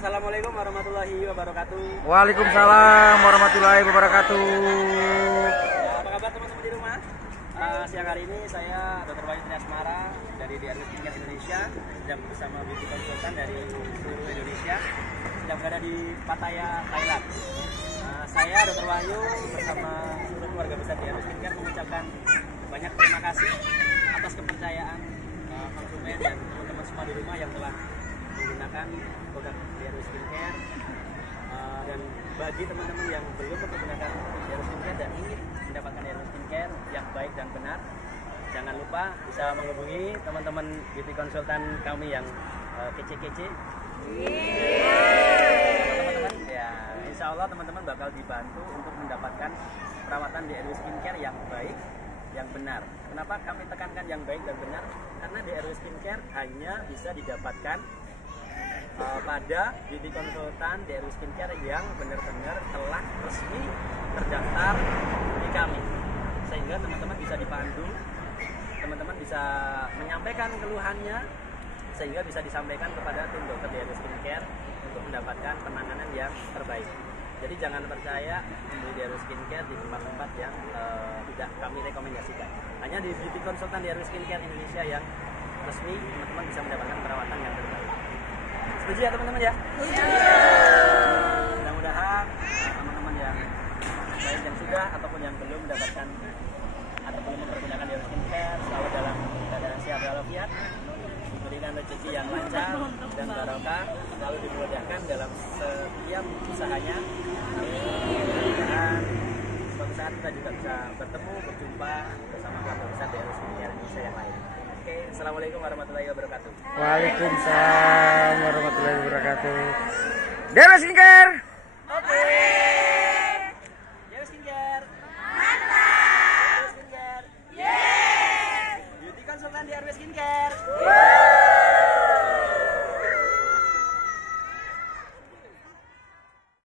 Assalamualaikum warahmatullahi wabarakatuh. Waalaikumsalam warahmatullahi wabarakatuh. Apa kabar teman-teman di rumah? Siang hari ini saya Dr. Wahyu Triasmara dari DRW Skincare Indonesia sedang bersama beauty consultant dari seluruh Indonesia sedang berada di Pattaya, Thailand. Saya Dr. Wahyu bersama seluruh keluarga besar DRW Skincare mengucapkan banyak terima kasih atas kepercayaan konsumen dan teman-teman semua di rumah yang telah menggunakan produk DRW Skincare. Dan bagi teman-teman yang belum menggunakan DRW Skincare dan ingin mendapatkan DRW Skincare yang baik dan benar, jangan lupa bisa menghubungi teman-teman beauty konsultan kami yang kece-kece. Teman-teman ya, insya Allah teman-teman bakal dibantu untuk mendapatkan perawatan DRW Skincare yang baik, yang benar. Kenapa kami tekankan yang baik dan benar? Karena DRW Skincare hanya bisa didapatkan pada beauty konsultan DRW Skincare yang benar-benar telah resmi terdaftar di kami, sehingga teman-teman bisa dipandu, teman-teman bisa menyampaikan keluhannya, sehingga bisa disampaikan kepada tim dokter DRW Skincare untuk mendapatkan penanganan yang terbaik. Jadi jangan percaya membeli DRW Skincare di tempat-tempat yang tidak kami rekomendasikan. Hanya di beauty konsultan DRW Skincare Indonesia yang resmi, teman-teman bisa mendapatkan perawatan yang terbaik. Setuju ya teman-teman ya? Mudah-mudahan teman-teman yang baik yang sudah ataupun yang belum mendapatkan atau belum mempergunakan DRW Skincare selalu dalam keadaan sehat walafiat, diberikan rezeki yang lancar dan barokah, selalu dimudahkan dalam setiap usahanya. Dan suatu saat kita juga bisa bertemu, berjumpa bersama keluarga besar DRW Skincare Indonesia yang lain. Oke, assalamualaikum warahmatullahi wabarakatuh. Waalaikumsalam warahmatullahi wabarakatuh. DRW Skincare. Oke.